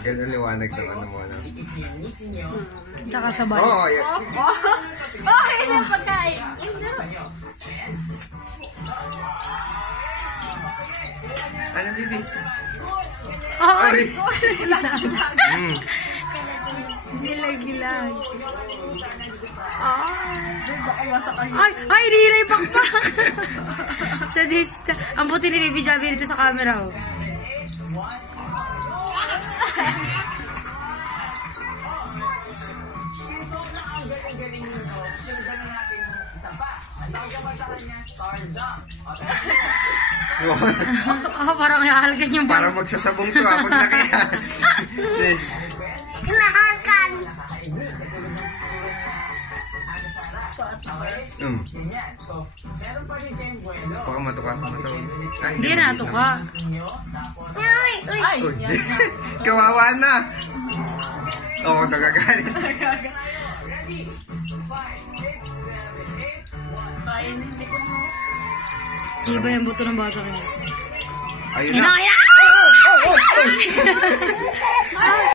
Ganda liwanag ng ano mo na. Tsaka sabay. Oo, yeah. Oh, yun yung pagkain. Ano, bibi? Oo. Ay! Gilag-gilag. Ay, ay, nihilay pakpak. Sa dista. Ang buti ni Baby Javi dito sa camera, oh. Oh, parang nahalkan yung Parang magsasabong to ha, pag nakihan. Kinahakan. Baka matuka. Ay, Hindi na ito ka. Ay, ay. Uy. Kawawa na. Oo, nagagalit. Iba yung buto ng bata ko. Ayun na. Inaya! Oh, oh, oh, oh.